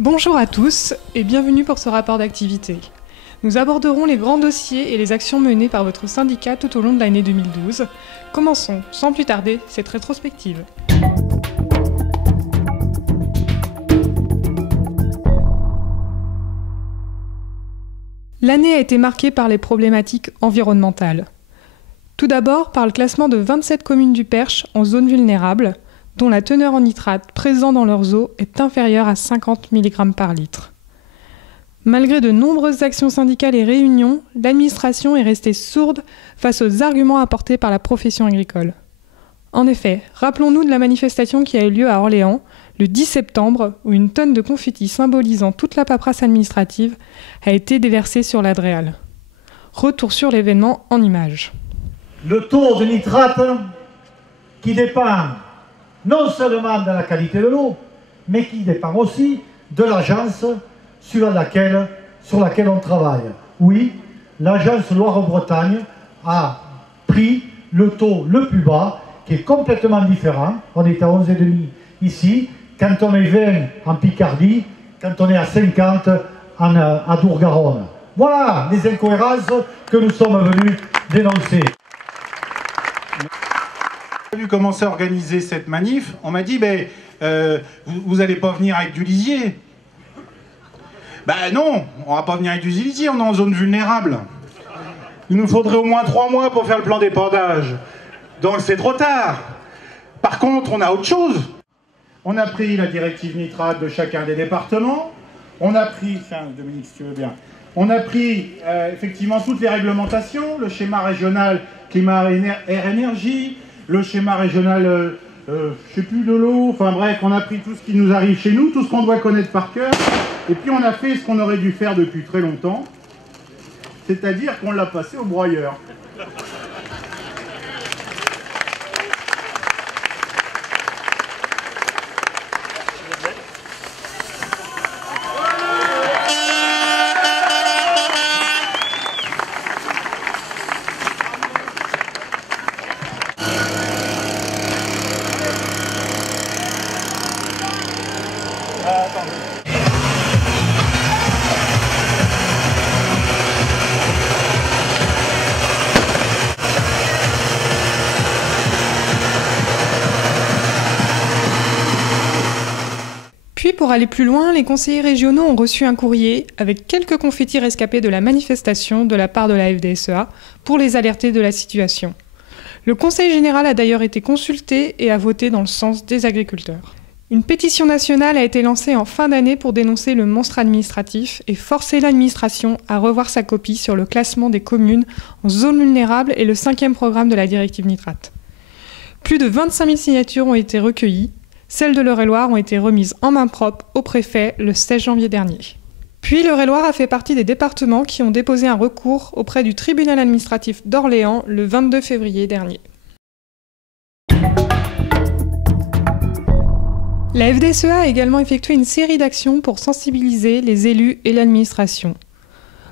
Bonjour à tous et bienvenue pour ce rapport d'activité. Nous aborderons les grands dossiers et les actions menées par votre syndicat tout au long de l'année 2012. Commençons, sans plus tarder, cette rétrospective. L'année a été marquée par les problématiques environnementales. Tout d'abord par le classement de 27 communes du Perche en zone vulnérable, dont la teneur en nitrate présent dans leurs eaux est inférieure à 50 mg par litre. Malgré de nombreuses actions syndicales et réunions, l'administration est restée sourde face aux arguments apportés par la profession agricole. En effet, rappelons-nous de la manifestation qui a eu lieu à Orléans le 10 septembre, où une tonne de confettis symbolisant toute la paperasse administrative a été déversée sur l'Adréal. Retour sur l'événement en images. Le taux de nitrate qui dépend non seulement de la qualité de l'eau, mais qui dépend aussi de l'agence sur laquelle on travaille. Oui, l'agence Loire-Bretagne a pris le taux le plus bas, qui est complètement différent. On est à 11,5 ici, quand on est 20 en Picardie, quand on est à 50 à Dour-Garonne. Voilà les incohérences que nous sommes venus dénoncer. J'ai commencé à organiser cette manif, on m'a dit vous n'allez pas venir avec du lisier. Ben non, on va pas venir avec du lisier, on est en zone vulnérable. Il nous faudrait au moins 3 mois pour faire le plan d'épandage. Donc c'est trop tard. Par contre, on a autre chose. On a pris la directive nitrate de chacun des départements. On a pris, tiens Dominique si tu veux bien, on a pris effectivement toutes les réglementations, le schéma régional climat air énergie, le schéma régional, je sais plus, de l'eau, enfin bref, on a pris tout ce qui nous arrive chez nous, tout ce qu'on doit connaître par cœur, et puis on a fait ce qu'on aurait dû faire depuis très longtemps, c'est-à-dire qu'on l'a passé au broyeur. Puis pour aller plus loin, les conseillers régionaux ont reçu un courrier avec quelques confettis rescapés de la manifestation de la part de la FDSEA pour les alerter de la situation. Le Conseil général a d'ailleurs été consulté et a voté dans le sens des agriculteurs. Une pétition nationale a été lancée en fin d'année pour dénoncer le monstre administratif et forcer l'administration à revoir sa copie sur le classement des communes en zone vulnérable et le 5e programme de la directive nitrate. Plus de 25 000 signatures ont été recueillies. Celles de l'Eure-et-Loire ont été remises en main propre au préfet le 16 janvier dernier. Puis l'Eure-et-Loire a fait partie des départements qui ont déposé un recours auprès du tribunal administratif d'Orléans le 22 février dernier. La FDSEA a également effectué une série d'actions pour sensibiliser les élus et l'administration,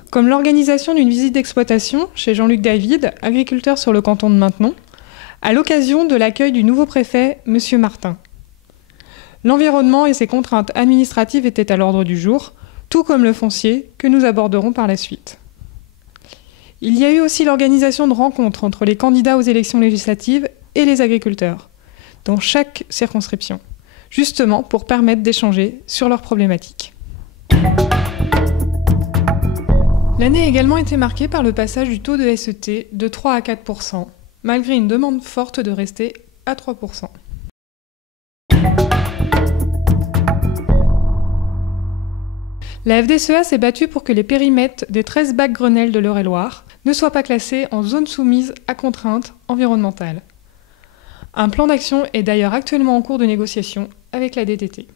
comme l'organisation d'une visite d'exploitation chez Jean-Luc David, agriculteur sur le canton de Maintenon, à l'occasion de l'accueil du nouveau préfet, M. Martin. L'environnement et ses contraintes administratives étaient à l'ordre du jour, tout comme le foncier, que nous aborderons par la suite. Il y a eu aussi l'organisation de rencontres entre les candidats aux élections législatives et les agriculteurs, dans chaque circonscription, justement pour permettre d'échanger sur leurs problématiques. L'année a également été marquée par le passage du taux de SET de 3 à 4%, malgré une demande forte de rester à 3%. La FDSEA s'est battue pour que les périmètres des 13 bacs Grenelle de l'Eure-et-Loire ne soient pas classés en zone soumise à contraintes environnementales. Un plan d'action est d'ailleurs actuellement en cours de négociation avec la DTT.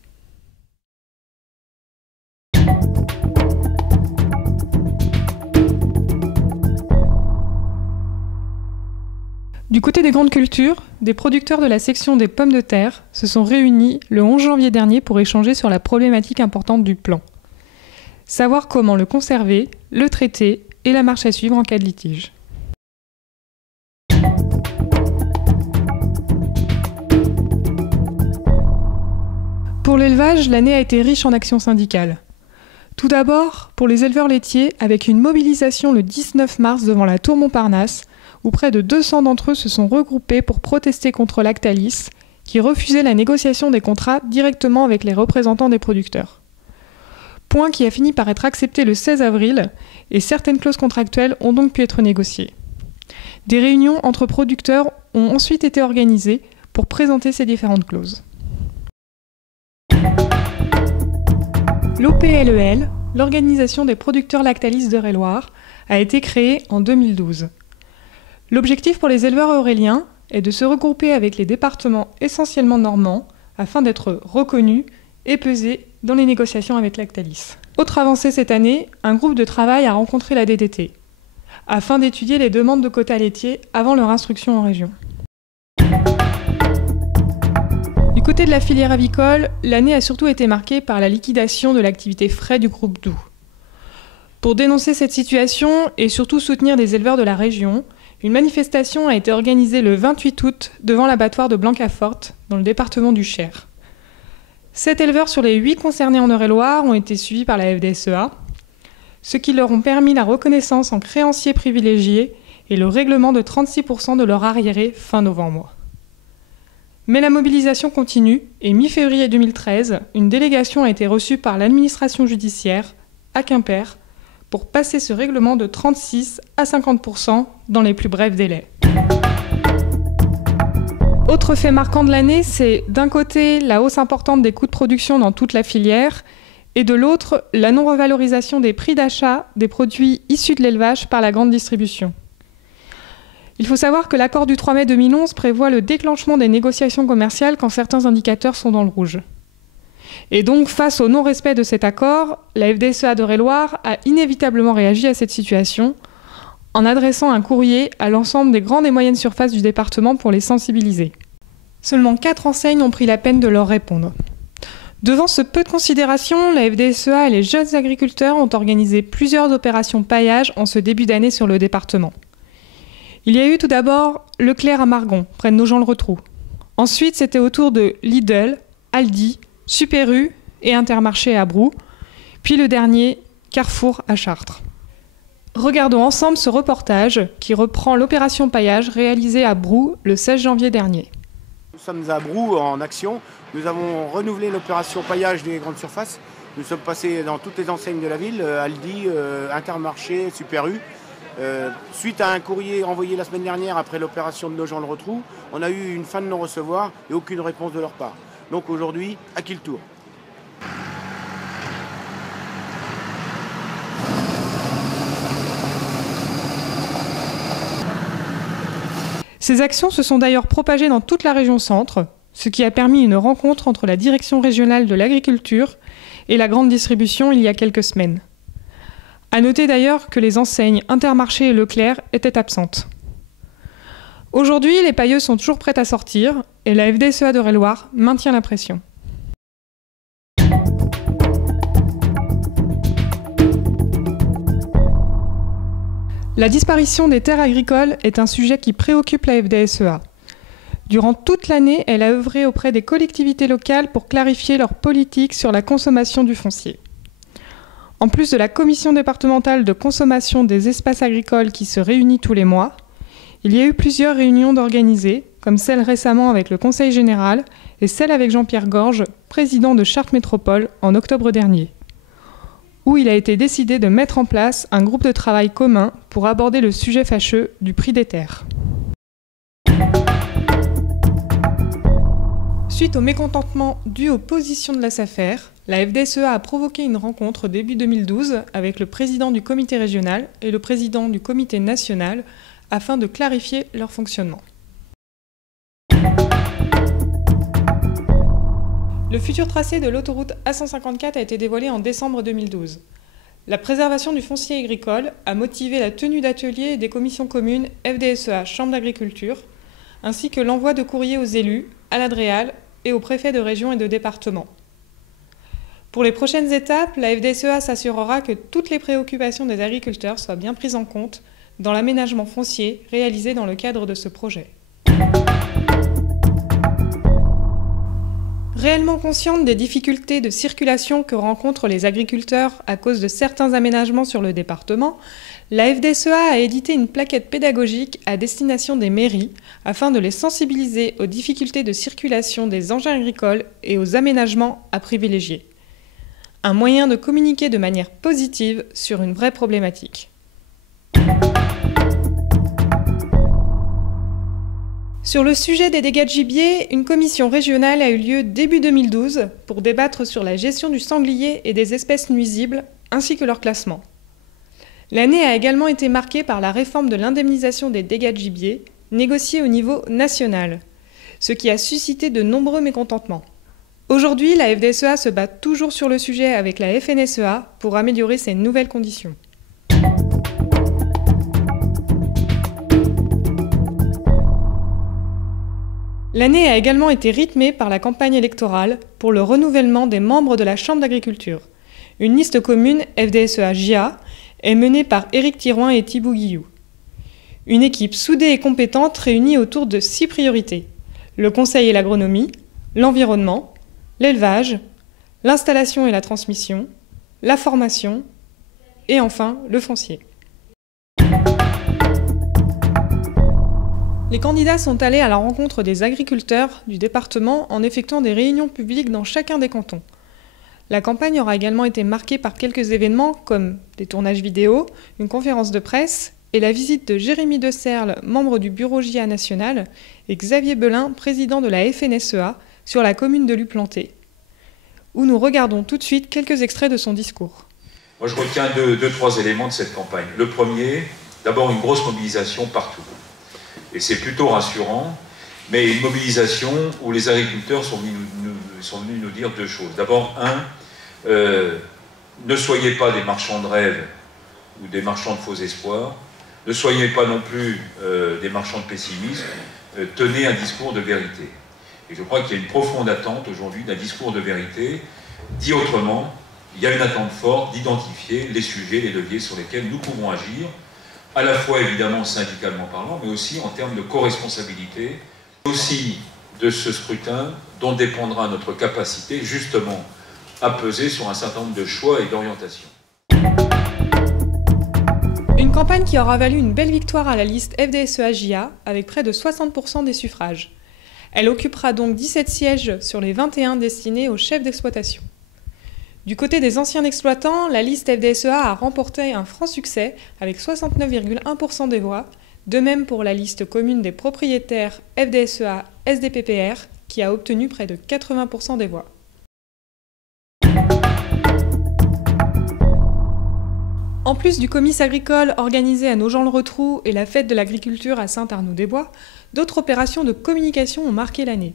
Du côté des grandes cultures, des producteurs de la section des pommes de terre se sont réunis le 11 janvier dernier pour échanger sur la problématique importante du plan. Savoir comment le conserver, le traiter et la marche à suivre en cas de litige. Pour Pour l'élevage, l'année a été riche en actions syndicales. Tout d'abord, pour les éleveurs laitiers, avec une mobilisation le 19 mars devant la Tour Montparnasse, où près de 200 d'entre eux se sont regroupés pour protester contre Lactalis, qui refusait la négociation des contrats directement avec les représentants des producteurs. Point qui a fini par être accepté le 16 avril, et certaines clauses contractuelles ont donc pu être négociées. Des réunions entre producteurs ont ensuite été organisées pour présenter ces différentes clauses. L'OPLEL, l'Organisation des producteurs Lactalis d'Eure-et-Loir, a été créée en 2012. L'objectif pour les éleveurs euréliens est de se regrouper avec les départements essentiellement normands afin d'être reconnus et pesés dans les négociations avec Lactalis. Autre avancée cette année, un groupe de travail a rencontré la DDT afin d'étudier les demandes de quotas laitiers avant leur instruction en région. Du côté de la filière avicole, l'année a surtout été marquée par la liquidation de l'activité frais du groupe Doux. Pour dénoncer cette situation et surtout soutenir les éleveurs de la région, une manifestation a été organisée le 28 août devant l'abattoir de Blancafort, dans le département du Cher. 7 éleveurs sur les 8 concernés en Eure-et-Loir ont été suivis par la FDSEA, ce qui leur ont permis la reconnaissance en créanciers privilégiés et le règlement de 36% de leur arriéré fin novembre. Mais la mobilisation continue et mi-février 2013, une délégation a été reçue par l'administration judiciaire à Quimper pour passer ce règlement de 36 à 50% dans les plus brefs délais. Autre fait marquant de l'année, c'est d'un côté la hausse importante des coûts de production dans toute la filière et de l'autre la non-revalorisation des prix d'achat des produits issus de l'élevage par la grande distribution. Il faut savoir que l'accord du 3 mai 2011 prévoit le déclenchement des négociations commerciales quand certains indicateurs sont dans le rouge. Et donc, face au non-respect de cet accord, la FDSEA d'Eure-et-Loir a inévitablement réagi à cette situation en adressant un courrier à l'ensemble des grandes et moyennes surfaces du département pour les sensibiliser. Seulement 4 enseignes ont pris la peine de leur répondre. Devant ce peu de considération, la FDSEA et les jeunes agriculteurs ont organisé plusieurs opérations paillage en ce début d'année sur le département. Il y a eu tout d'abord Leclerc à Margon, près de Nogent-le-Rotrou. Ensuite, c'était au tour de Lidl, Aldi, Super U et Intermarché à Brou. Puis le dernier, Carrefour à Chartres. Regardons ensemble ce reportage qui reprend l'opération paillage réalisée à Brou le 16 janvier dernier. Nous sommes à Brou en action. Nous avons renouvelé l'opération paillage des grandes surfaces. Nous sommes passés dans toutes les enseignes de la ville, Aldi, Intermarché, Super U. Suite à un courrier envoyé la semaine dernière après l'opération de Nogent-le-Rotrou, on a eu une fin de non-recevoir et aucune réponse de leur part. Donc aujourd'hui, à qui le tour ? Ces actions se sont d'ailleurs propagées dans toute la région centre, ce qui a permis une rencontre entre la direction régionale de l'agriculture et la grande distribution il y a quelques semaines. À noter d'ailleurs que les enseignes Intermarché et Leclerc étaient absentes. Aujourd'hui, les pailleux sont toujours prêtes à sortir et la FDSEA d'Eure-et-Loir maintient la pression. La disparition des terres agricoles est un sujet qui préoccupe la FDSEA. Durant toute l'année, elle a œuvré auprès des collectivités locales pour clarifier leur politique sur la consommation du foncier. En plus de la commission départementale de consommation des espaces agricoles qui se réunit tous les mois, il y a eu plusieurs réunions d'organisées, comme celle récemment avec le Conseil général et celle avec Jean-Pierre Gorge, président de Chartres Métropole, en octobre dernier, où il a été décidé de mettre en place un groupe de travail commun pour aborder le sujet fâcheux du prix des terres. Suite au mécontentement dû aux positions de la SAFER, la FDSEA a provoqué une rencontre début 2012 avec le président du comité régional et le président du comité national afin de clarifier leur fonctionnement. Le futur tracé de l'autoroute A154 a été dévoilé en décembre 2012. La préservation du foncier agricole a motivé la tenue d'ateliers et des commissions communes FDSEA Chambre d'agriculture, ainsi que l'envoi de courriers aux élus, à l'ADREAL et aux préfets de région et de département. Pour les prochaines étapes, la FDSEA s'assurera que toutes les préoccupations des agriculteurs soient bien prises en compte dans l'aménagement foncier réalisé dans le cadre de ce projet. Réellement consciente des difficultés de circulation que rencontrent les agriculteurs à cause de certains aménagements sur le département, la FDSEA a édité une plaquette pédagogique à destination des mairies afin de les sensibiliser aux difficultés de circulation des engins agricoles et aux aménagements à privilégier. Un moyen de communiquer de manière positive sur une vraie problématique. Sur le sujet des dégâts de gibier, une commission régionale a eu lieu début 2012 pour débattre sur la gestion du sanglier et des espèces nuisibles, ainsi que leur classement. L'année a également été marquée par la réforme de l'indemnisation des dégâts de gibier, négociée au niveau national, ce qui a suscité de nombreux mécontentements. Aujourd'hui, la FDSEA se bat toujours sur le sujet avec la FNSEA pour améliorer ces nouvelles conditions. L'année a également été rythmée par la campagne électorale pour le renouvellement des membres de la Chambre d'agriculture. Une liste commune FDSEA-JA est menée par Éric Thirouin et Thibaut Guillou. Une équipe soudée et compétente réunie autour de 6 priorités. Le conseil et l'agronomie, l'environnement, l'élevage, l'installation et la transmission, la formation et enfin le foncier. Les candidats sont allés à la rencontre des agriculteurs du département en effectuant des réunions publiques dans chacun des cantons. La campagne aura également été marquée par quelques événements comme des tournages vidéo, une conférence de presse et la visite de Jérémy De Serle, membre du bureau JA national, et Xavier Belin, président de la FNSEA, sur la commune de Luplanté, où nous regardons tout de suite quelques extraits de son discours. Moi je retiens trois éléments de cette campagne. Le premier, d'abord une grosse mobilisation partout. Et c'est plutôt rassurant, mais une mobilisation où les agriculteurs sont venus nous dire 2 choses. D'abord, ne soyez pas des marchands de rêves ou des marchands de faux espoirs, ne soyez pas non plus des marchands de pessimisme, tenez un discours de vérité. Et je crois qu'il y a une profonde attente aujourd'hui d'un discours de vérité. Dit autrement, il y a une attente forte d'identifier les sujets, les leviers sur lesquels nous pouvons agir, à la fois évidemment syndicalement parlant, mais aussi en termes de co-responsabilité, aussi de ce scrutin dont dépendra notre capacité justement à peser sur un certain nombre de choix et d'orientations. Une campagne qui aura valu une belle victoire à la liste FDSEA-JA avec près de 60% des suffrages. Elle occupera donc 17 sièges sur les 21 destinés aux chefs d'exploitation. Du côté des anciens exploitants, la liste FDSEA a remporté un franc succès avec 69,1% des voix, de même pour la liste commune des propriétaires FDSEA-SDPPR qui a obtenu près de 80% des voix. En plus du comice agricole organisé à Nogent-le-Rotrou et la fête de l'agriculture à Saint-Arnoux-des-Bois, d'autres opérations de communication ont marqué l'année.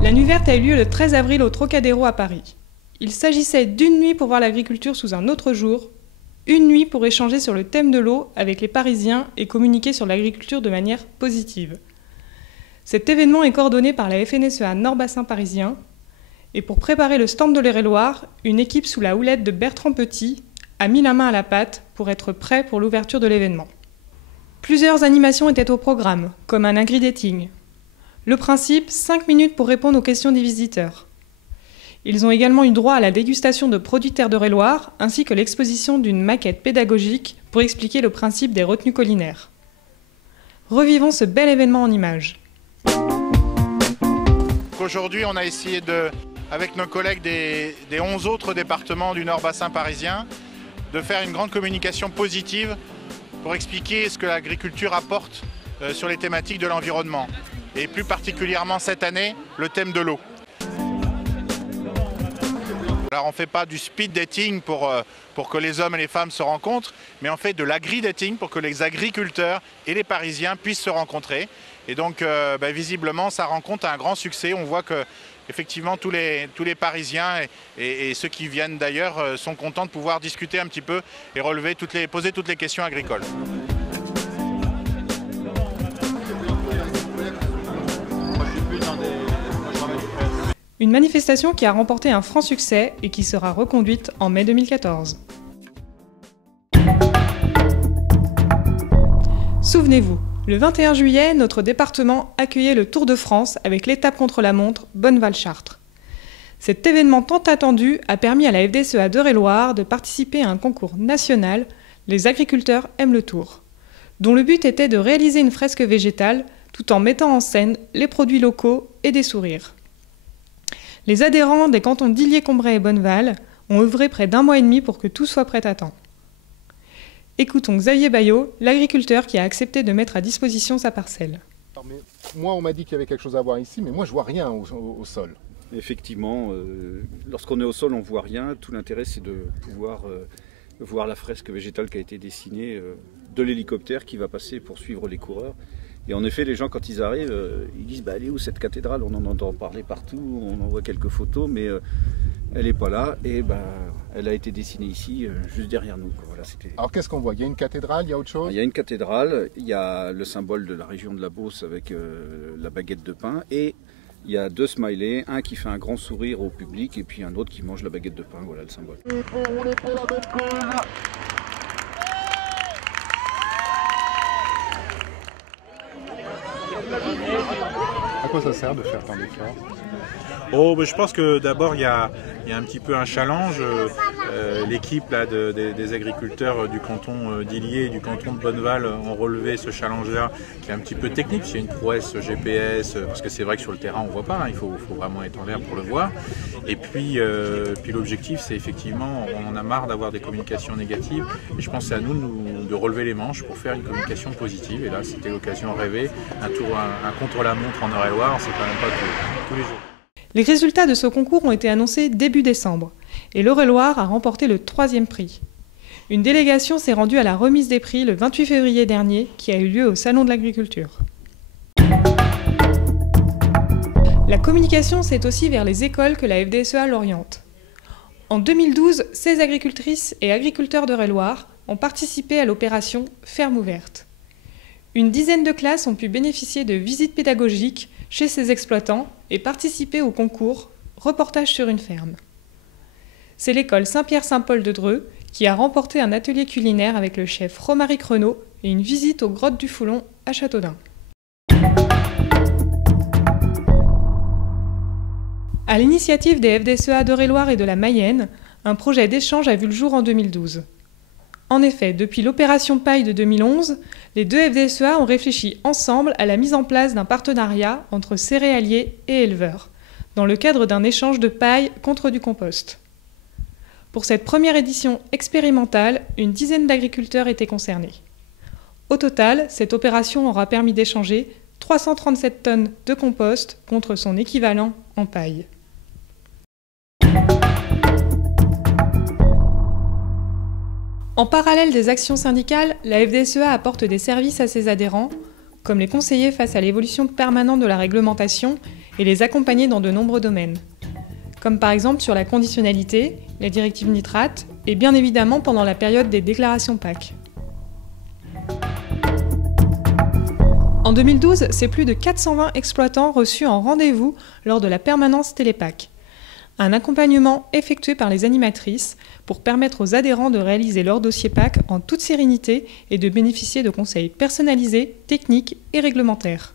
La Nuit Verte a eu lieu le 13 avril au Trocadéro à Paris. Il s'agissait d'une nuit pour voir l'agriculture sous un autre jour, une nuit pour échanger sur le thème de l'eau avec les Parisiens et communiquer sur l'agriculture de manière positive. Cet événement est coordonné par la FNSEA Nord-Bassin parisien, et pour préparer le stand de l'Eure-et-Loir, une équipe sous la houlette de Bertrand Petit a mis la main à la pâte pour être prêt pour l'ouverture de l'événement. Plusieurs animations étaient au programme, comme un agri-dating. Le principe, 5 minutes pour répondre aux questions des visiteurs. Ils ont également eu droit à la dégustation de produits Terre d'Eure-et-Loir, ainsi que l'exposition d'une maquette pédagogique pour expliquer le principe des retenues collinaires. Revivons ce bel événement en images. Aujourd'hui, on a essayé avec nos collègues des 11 autres départements du Nord-Bassin parisien, de faire une grande communication positive pour expliquer ce que l'agriculture apporte sur les thématiques de l'environnement. Et plus particulièrement cette année, le thème de l'eau. Alors on ne fait pas du speed dating pour que les hommes et les femmes se rencontrent, mais on fait de l'agri-dating pour que les agriculteurs et les Parisiens puissent se rencontrer. Et donc visiblement ça rencontre un grand succès. On voit que effectivement tous les Parisiens et ceux qui viennent d'ailleurs sont contents de pouvoir discuter un petit peu et poser toutes les questions agricoles. Une manifestation qui a remporté un franc succès et qui sera reconduite en mai 2014. Souvenez-vous, Le 21 juillet, notre département accueillait le Tour de France avec l'étape contre-la-montre Bonneval-Chartres. Cet événement tant attendu a permis à la FDSEA d'Eure-et-Loir de participer à un concours national, Les agriculteurs aiment le Tour, dont le but était de réaliser une fresque végétale tout en mettant en scène les produits locaux et des sourires. Les adhérents des cantons d'Illier-Combray et Bonneval ont œuvré près d'1 mois et demi pour que tout soit prêt à temps. Écoutons Xavier Bayot, l'agriculteur qui a accepté de mettre à disposition sa parcelle. Mais moi, on m'a dit qu'il y avait quelque chose à voir ici, mais moi, je vois rien au sol. Effectivement, lorsqu'on est au sol, on ne voit rien. Tout l'intérêt, c'est de pouvoir voir la fresque végétale qui a été dessinée de l'hélicoptère qui va passer pour suivre les coureurs. Et en effet, les gens, quand ils arrivent, ils disent « Elle est où cette cathédrale ?» On en entend parler partout, on en voit quelques photos, mais elle n'est pas là. Et elle a été dessinée ici, juste derrière nous. Voilà, alors qu'est-ce qu'on voit? Il y a une cathédrale, il y a autre chose? Il y a une cathédrale, il y a le symbole de la région de la Beauce avec la baguette de pain. Et il y a 2 smileys, un qui fait un grand sourire au public et puis un autre qui mange la baguette de pain. Voilà le symbole. À quoi ça sert de faire tant d'efforts? Je pense que d'abord il y a un petit peu un challenge. L'équipe des agriculteurs du canton d'Illier et du canton de Bonneval ont relevé ce challenge-là qui est un petit peu technique. C'est une prouesse GPS parce que c'est vrai que sur le terrain on ne voit pas, hein, il faut vraiment être en l'air pour le voir. Et puis l'objectif c'est effectivement, on en a marre d'avoir des communications négatives et je pense que c'est à nous de relever les manches pour faire une communication positive. Et là c'était l'occasion rêvée, un contre-la-montre en Eure-et-Loir, c'est quand même pas tous les jours. Les résultats de ce concours ont été annoncés début décembre et l'Eure-et-Loir a remporté le 3e prix. Une délégation s'est rendue à la remise des prix le 28 février dernier qui a eu lieu au Salon de l'Agriculture. La communication, c'est aussi vers les écoles que la FDSEA l'oriente. En 2012, 16 agricultrices et agriculteurs d'Eure-et-Loir ont participé à l'opération Ferme ouverte. Une dizaine de classes ont pu bénéficier de visites pédagogiques chez ces exploitants et participer au concours Reportage sur une ferme. C'est l'école Saint-Pierre-Saint-Paul de Dreux qui a remporté un atelier culinaire avec le chef Romaric Renaud et une visite aux grottes du Foulon à Châteaudun. À l'initiative des FDSEA d'Eure-et-Loir et de la Mayenne, un projet d'échange a vu le jour en 2012. En effet, depuis l'opération paille de 2011, les 2 FDSEA ont réfléchi ensemble à la mise en place d'un partenariat entre céréaliers et éleveurs, dans le cadre d'un échange de paille contre du compost. Pour cette première édition expérimentale, une dizaine d'agriculteurs étaient concernés. Au total, cette opération aura permis d'échanger 337 tonnes de compost contre son équivalent en paille. En parallèle des actions syndicales, la FDSEA apporte des services à ses adhérents, comme les conseiller face à l'évolution permanente de la réglementation et les accompagner dans de nombreux domaines, comme par exemple sur la conditionnalité, les directives nitrates et bien évidemment pendant la période des déclarations PAC. En 2012, c'est plus de 420 exploitants reçus en rendez-vous lors de la permanence Télépac. Un accompagnement effectué par les animatrices pour permettre aux adhérents de réaliser leur dossier PAC en toute sérénité et de bénéficier de conseils personnalisés, techniques et réglementaires.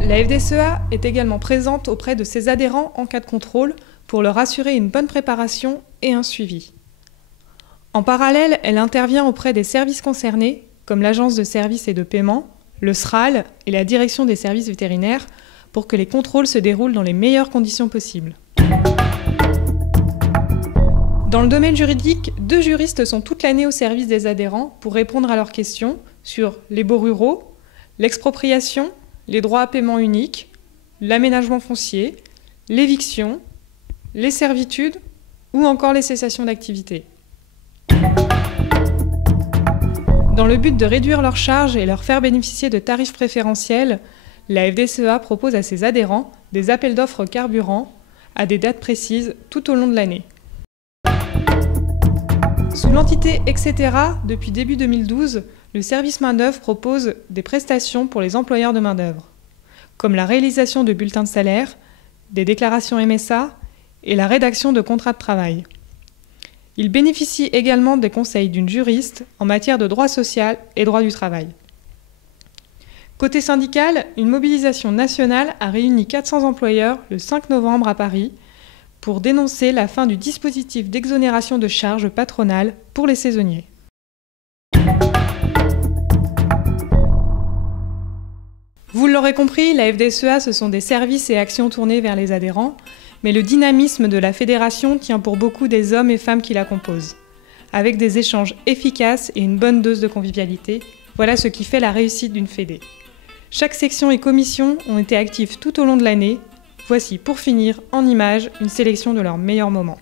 La FDSEA est également présente auprès de ses adhérents en cas de contrôle pour leur assurer une bonne préparation et un suivi. En parallèle, elle intervient auprès des services concernés, comme l'Agence de services et de paiement, le SRAL et la Direction des services vétérinaires, pour que les contrôles se déroulent dans les meilleures conditions possibles. Dans le domaine juridique, 2 juristes sont toute l'année au service des adhérents pour répondre à leurs questions sur les baux ruraux, l'expropriation, les droits à paiement unique, l'aménagement foncier, l'éviction, les servitudes ou encore les cessations d'activité. Dans le but de réduire leurs charges et leur faire bénéficier de tarifs préférentiels, la FDSEA propose à ses adhérents des appels d'offres carburant à des dates précises tout au long de l'année. Sous l'entité etc., depuis début 2012, le service main-d'œuvre propose des prestations pour les employeurs de main-d'œuvre, comme la réalisation de bulletins de salaire, des déclarations MSA et la rédaction de contrats de travail. Il bénéficie également des conseils d'une juriste en matière de droit social et droit du travail. Côté syndical, une mobilisation nationale a réuni 400 employeurs le 5 novembre à Paris pour dénoncer la fin du dispositif d'exonération de charges patronales pour les saisonniers. Vous l'aurez compris, la FDSEA, ce sont des services et actions tournés vers les adhérents, mais le dynamisme de la fédération tient pour beaucoup des hommes et femmes qui la composent. Avec des échanges efficaces et une bonne dose de convivialité, voilà ce qui fait la réussite d'une fédé. Chaque section et commission ont été actives tout au long de l'année. Voici pour finir, en images, une sélection de leurs meilleurs moments.